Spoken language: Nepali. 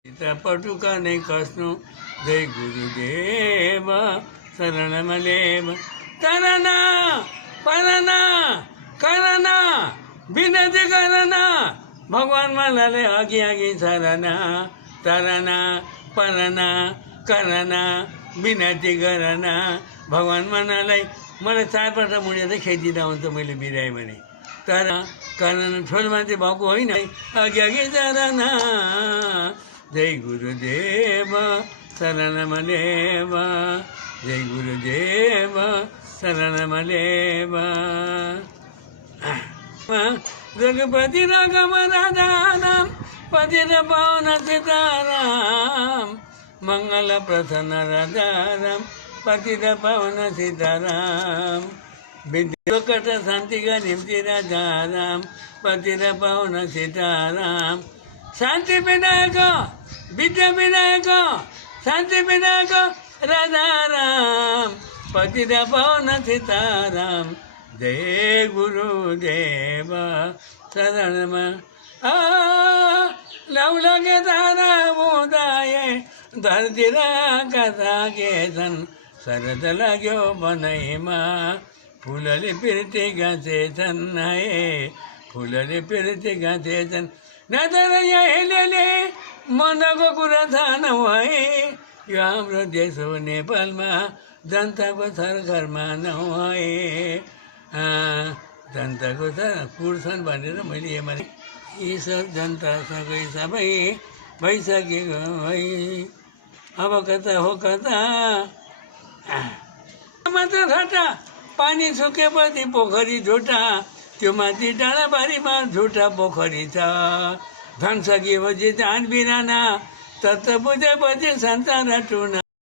पटुका नै कस्नु जय गुरुदेव शरणमलेव तरना परना करना विनती करना भगवान मलाई अघि अघि सरना तरना परना करना विनती करना भगवान मलाई चारपल्ट मुडेर खेदिँदा हुन्छ मैले बिराएँ भने तर कारण ठुलो मान्छे भएको होइन अघि अघि सरना जय गुरुदेव शरणमलेव जय गुरुदेव शरणमलेव रघुपति राघव राधा राम पतित पावन सीताराम मंगल प्रसन्न राधा राम पतित पावन सीताराम विद्योकट शांति का निम्ति राधा राम पतित पावन सीताराम शांति विनायक विद्या विनायक शांति विनायक राधा राम पतित पावन सीताराम जय गुरुदेव शरण लव लगे तारा उदाय धरती कथा के छन् शरद लाग्यो बनैमा फुलले पिर्ती गाँसेछन् है फुलले पिर्ती गाँसेछन् नतर यहीले मनको कुरा थाहा नभए यो हाम्रो देश हो नेपालमा जनताको सरकारमा नभए जनताको त कुर्छन् भनेर मैले यहाँ ईश्वर जनतासँगै सबै भइसकेको है अब कता हो कता मात्र घाटा पानी सुकेपछि पोखरी झुटा त्यो माथि डाँडाबारीमा झुटा पोखरी छ धन सकिएपछि धान बिराना तत्त बुझेपछि संसार टुना